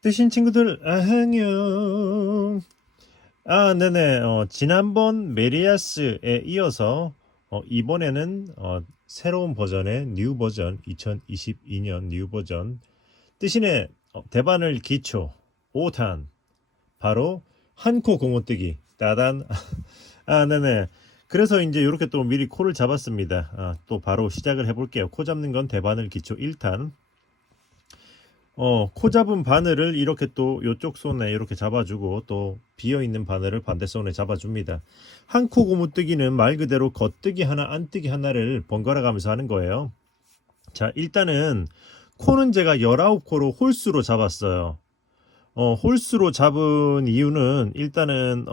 뜨신 친구들 안녕. 네네. 지난번 메리아스에 이어서 이번에는 새로운 버전의 뉴 버전 2022년 뉴 버전 뜨신의 대바늘 기초 5탄 바로 한코 공호뜨기 따단. 네네. 그래서 이제 이렇게 또 미리 코를 잡았습니다. 또 바로 시작을 해볼게요. 코 잡는 건 대바늘 기초 1탄. 코 잡은 바늘을 이렇게 또 요쪽 손에 이렇게 잡아주고 또 비어있는 바늘을 반대 손에 잡아줍니다. 한 코 고무뜨기는 말 그대로 겉뜨기 하나 안뜨기 하나를 번갈아 가면서 하는 거예요. 자, 일단은 코는 제가 19코로 홀수로 잡았어요. 홀수로 잡은 이유는 일단은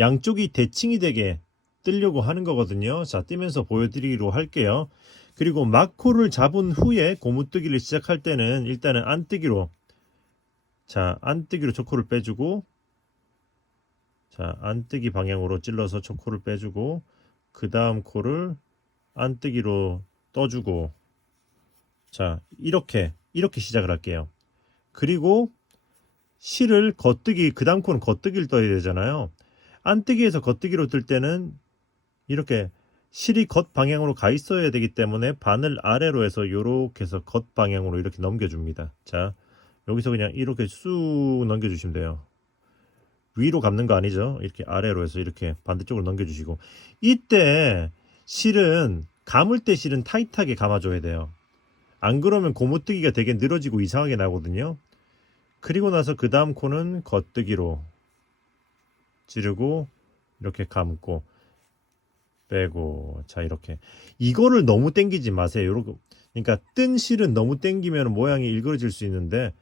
양쪽이 대칭이 되게 뜨려고 하는 거거든요. 자, 뜨면서 보여드리기로 할게요. 그리고 막코를 잡은 후에 고무뜨기를 시작할 때는 일단은 안뜨기로, 자, 안뜨기로 초코를 빼주고, 자, 안뜨기 방향으로 찔러서 초코를 빼주고, 그 다음 코를 안뜨기로 떠주고, 자, 이렇게 시작을 할게요. 그리고 실을 겉뜨기, 그 다음 코는 겉뜨기를 떠야 되잖아요. 안뜨기에서 겉뜨기로 뜰 때는 이렇게 실이 겉 방향으로 가 있어야 되기 때문에 바늘 아래로 해서 요렇게 해서 겉 방향으로 이렇게 넘겨줍니다. 자, 여기서 그냥 이렇게 쑥 넘겨주시면 돼요. 위로 감는 거 아니죠? 이렇게 아래로 해서 이렇게 반대쪽으로 넘겨주시고, 이때 실은 감을 때 실은 타이트하게 감아줘야 돼요. 안 그러면 고무뜨기가 되게 늘어지고 이상하게 나거든요. 그리고 나서 그 다음 코는 겉뜨기로 찌르고 이렇게 감고 빼고, 자, 이렇게 이거를 너무 당기지 마세요. 요렇게, 그러니까 뜬 실은 너무 당기면 모양이 일그러질 수 있는데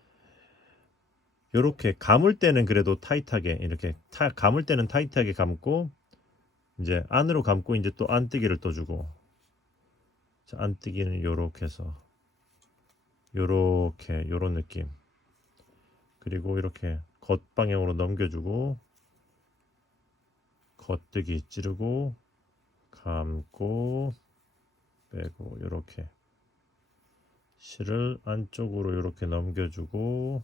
요렇게 감을 때는 그래도 타이트하게 이렇게 감을 때는 타이트하게 감고 이제 안으로 감고 이제 또 안뜨기를 떠주고, 자, 안뜨기는 요렇게 해서 요런 느낌. 그리고 이렇게 겉 방향으로 넘겨주고 겉뜨기 찌르고 감고 빼고, 요렇게 실을 안쪽으로 요렇게 넘겨주고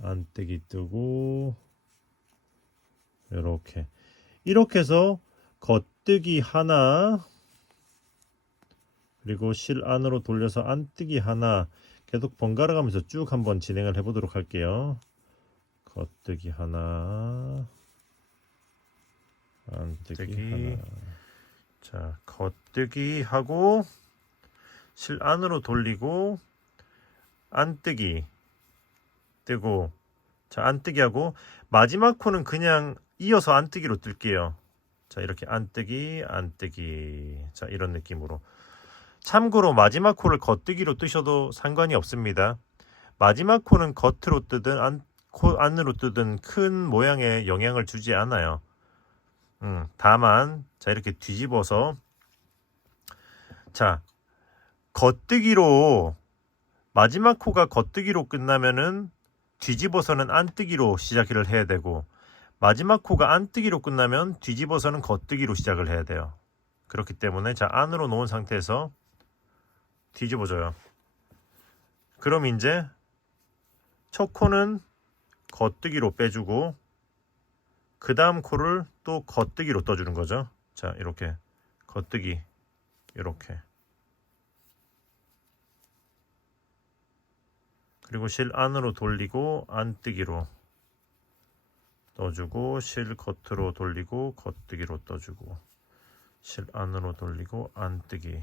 안뜨기 뜨고, 요렇게 이렇게 해서 겉뜨기 하나, 그리고 실 안으로 돌려서 안뜨기 하나, 계속 번갈아 가면서 쭉 한번 진행을 해보도록 할게요. 겉뜨기 하나, 안뜨기 하나. 자, 겉뜨기 하고 실 안으로 돌리고 안뜨기 뜨고, 자, 안뜨기 하고 마지막 코는 그냥 이어서 안뜨기로 뜰게요. 자, 이렇게 안뜨기 안뜨기, 자, 이런 느낌으로. 참고로 마지막 코를 겉뜨기로 뜨셔도 상관이 없습니다. 마지막 코는 겉으로 뜨든 코 안으로 뜨든 큰 모양에 영향을 주지 않아요. 다만 자, 이렇게 뒤집어서, 자, 겉뜨기로 마지막 코가 겉뜨기로 끝나면은 뒤집어서는 안뜨기로 시작을 해야 되고, 마지막 코가 안뜨기로 끝나면 뒤집어서는 겉뜨기로 시작을 해야 돼요. 그렇기 때문에 자, 안으로 놓은 상태에서 뒤집어줘요. 그럼 이제 첫 코는 겉뜨기로 빼주고 그 다음 코를 또 겉뜨기로 떠주는 거죠. 자, 이렇게 겉뜨기, 이렇게. 그리고 실 안으로 돌리고 안뜨기로 떠주고, 실 겉으로 돌리고 겉뜨기로 떠주고, 실 안으로 돌리고 안뜨기,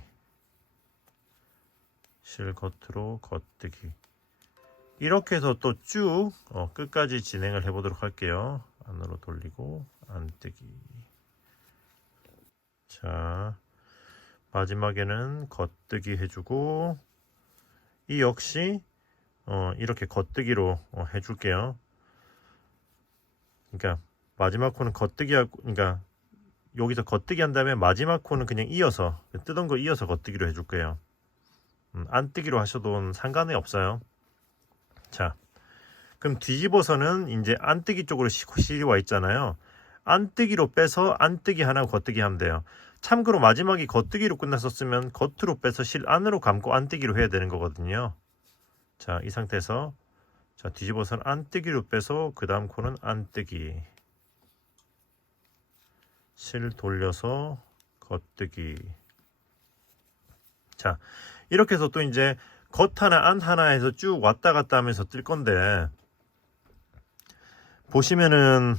실 겉으로 겉뜨기. 이렇게 해서 또 쭉 끝까지 진행을 해보도록 할게요. 안으로 돌리고 안뜨기. 자, 마지막에는 겉뜨기 해주고, 이 역시 이렇게 겉뜨기로 해줄게요. 그러니까 마지막 코는 겉뜨기 하고, 그러니까 여기서 겉뜨기 한 다음에 마지막 코는 그냥 이어서 뜨던 거 이어서 겉뜨기로 해줄 거예요. 안뜨기로 하셔도 상관이 없어요. 자, 그럼 뒤집어서는 이제 안뜨기 쪽으로 실이 와 있잖아요. 안뜨기로 빼서 안뜨기 하나 겉뜨기 하면 돼요. 참고로 마지막이 겉뜨기로 끝났었으면 겉으로 빼서 실 안으로 감고 안뜨기로 해야 되는 거거든요. 자, 이 상태에서 자, 뒤집어서는 안뜨기로 빼서 그 다음 코는 안뜨기. 실 돌려서 겉뜨기. 자, 이렇게 해서 또 이제 겉 하나 안 하나 해서 쭉 왔다 갔다 하면서 뜰 건데, 보시면은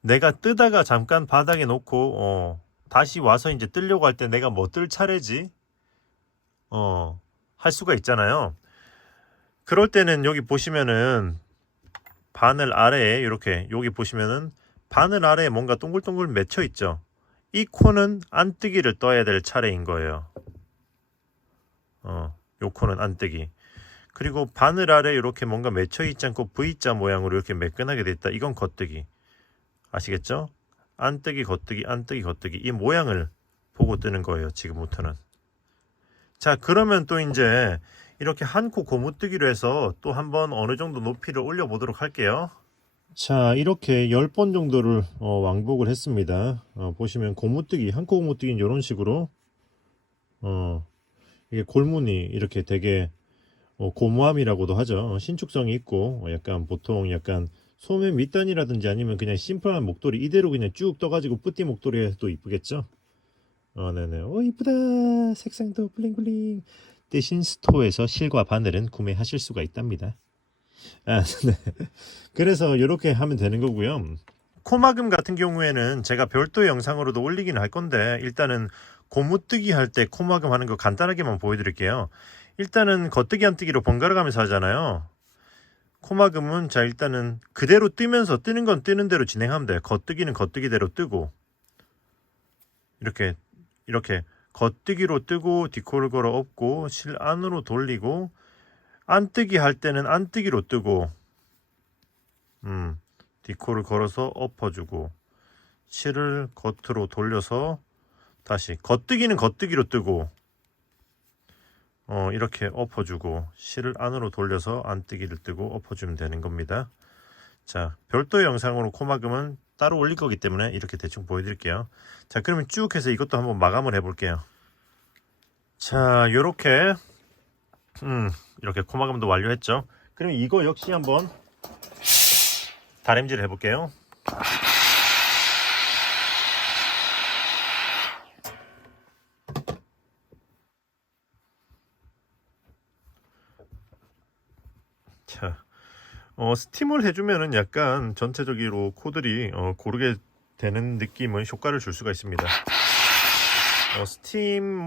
내가 뜨다가 잠깐 바닥에 놓고 다시 와서 이제 뜨려고 할 때 내가 뭐 뜰 차례지? 할 수가 있잖아요. 그럴 때는 여기 보시면은 바늘 아래에 이렇게 여기 보시면은 바늘 아래에 뭔가 동글동글 맺혀 있죠. 이 코는 안뜨기를 떠야 될 차례인 거예요. 요 코는 안뜨기. 그리고 바늘 아래 이렇게 뭔가 맺혀 있지 않고 V자 모양으로 이렇게 매끈하게 돼 있다. 이건 겉뜨기. 아시겠죠? 안뜨기, 겉뜨기, 안뜨기, 겉뜨기. 이 모양을 보고 뜨는 거예요. 지금부터는. 자, 그러면 또 이제 이렇게 한 코 고무뜨기로 해서 또 한번 어느 정도 높이를 올려 보도록 할게요. 자, 이렇게 10번 정도를 왕복을 했습니다. 보시면 고무뜨기, 한 코 고무뜨기는 이런 식으로 이게 골문이 이렇게 되게 고무함이라고도 하죠. 신축성이 있고 약간 보통 약간 소매 밑단이라든지 아니면 그냥 심플한 목도리 이대로 그냥 쭉 떠가지고 뿌띠 목도리 해도 이쁘겠죠. 네네. 이쁘다. 색상도 블링블링. 대신 스토어에서 실과 바늘은 구매하실 수가 있답니다. 네. 그래서 이렇게 하면 되는 거고요. 코막음 같은 경우에는 제가 별도의 영상으로도 올리긴 할 건데, 일단은 고무뜨기 할 때 코막음 하는 거 간단하게만 보여드릴게요. 일단은 겉뜨기 안뜨기로 번갈아 가면서 하잖아요. 코막음은 자, 일단은 그대로 뜨면서 뜨는 건 뜨는 대로 진행하면 돼요. 겉뜨기는 겉뜨기대로 뜨고, 이렇게 겉뜨기로 뜨고 디코를 걸어 엎고 실 안으로 돌리고, 안뜨기 할 때는 안뜨기로 뜨고 디코를 걸어서 엎어주고 실을 겉으로 돌려서 다시 겉뜨기는 겉뜨기로 뜨고 이렇게 엎어주고 실을 안으로 돌려서 안뜨기를 뜨고 엎어주면 되는 겁니다. 자, 별도의 영상으로 코막음은 따로 올릴 거기 때문에 이렇게 대충 보여드릴게요. 자, 그러면 쭉 해서 이것도 한번 마감을 해볼게요. 자, 요렇게 이렇게 코막음도 완료했죠. 그럼 이거 역시 한번 다림질 해볼게요. 자, 스팀을 해주면은 약간 전체적으로 코들이 고르게 되는 느낌은 효과를 줄 수가 있습니다. 스팀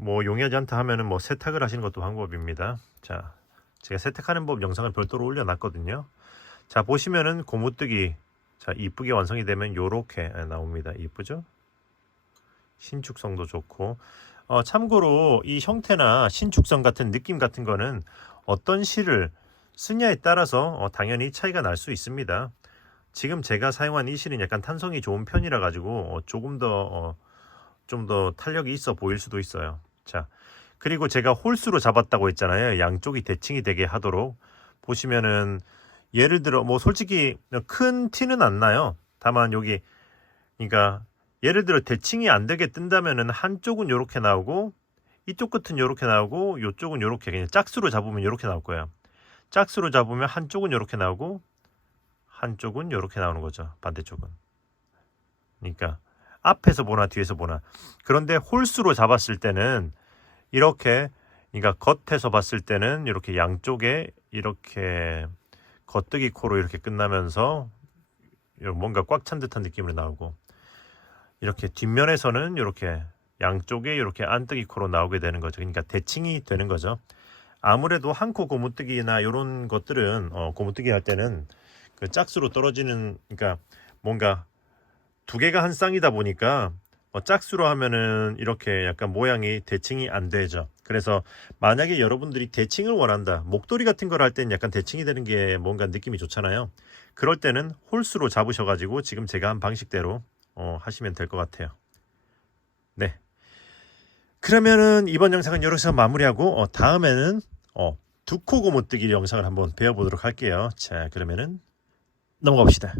용이하지 않다 하면은 세탁을 하시는 것도 방법입니다. 자, 제가 세탁하는 법 영상을 별도로 올려놨거든요. 자, 보시면은 고무뜨기 자 이쁘게 완성이 되면 요렇게 나옵니다. 이쁘죠? 신축성도 좋고 참고로 이 형태나 신축성 같은 느낌 같은 거는 어떤 실을 쓰냐에 따라서 당연히 차이가 날 수 있습니다. 지금 제가 사용한 이 실은 약간 탄성이 좋은 편이라 가지고 조금 더 좀 더 탄력이 있어 보일 수도 있어요. 자, 그리고 제가 홀수로 잡았다고 했잖아요. 양쪽이 대칭이 되게 하도록. 보시면은 예를 들어 솔직히 큰 티는 안 나요. 다만 여기 그러니까 예를 들어 대칭이 안 되게 뜬다면은 한쪽은 이렇게 나오고 이쪽 끝은 이렇게 나오고 이쪽은 이렇게 그냥 짝수로 잡으면 이렇게 나올 거예요. 짝수로 잡으면 한쪽은 이렇게 나오고 한쪽은 이렇게 나오는 거죠. 반대쪽은. 그러니까 앞에서 보나 뒤에서 보나. 그런데 홀수로 잡았을 때는 이렇게 그러니까 겉에서 봤을 때는 이렇게 양쪽에 이렇게 겉뜨기 코로 이렇게 끝나면서 뭔가 꽉 찬 듯한 느낌으로 나오고 이렇게 뒷면에서는 이렇게 양쪽에 이렇게 안뜨기 코로 나오게 되는 거죠. 그러니까 대칭이 되는 거죠. 아무래도 한 코 고무뜨기나 이런 것들은 고무뜨기 할 때는 그 짝수로 떨어지는 그러니까 뭔가 두 개가 한 쌍이다 보니까 짝수로 하면은 이렇게 약간 모양이 대칭이 안 되죠. 그래서 만약에 여러분들이 대칭을 원한다. 목도리 같은 걸 할 때는 약간 대칭이 되는 게 뭔가 느낌이 좋잖아요. 그럴 때는 홀수로 잡으셔가지고 지금 제가 한 방식대로 하시면 될 것 같아요. 네. 그러면은 이번 영상은 여기서 마무리하고 다음에는 두 코 고무뜨기 영상을 한번 배워보도록 할게요. 자, 그러면은 넘어가 봅시다.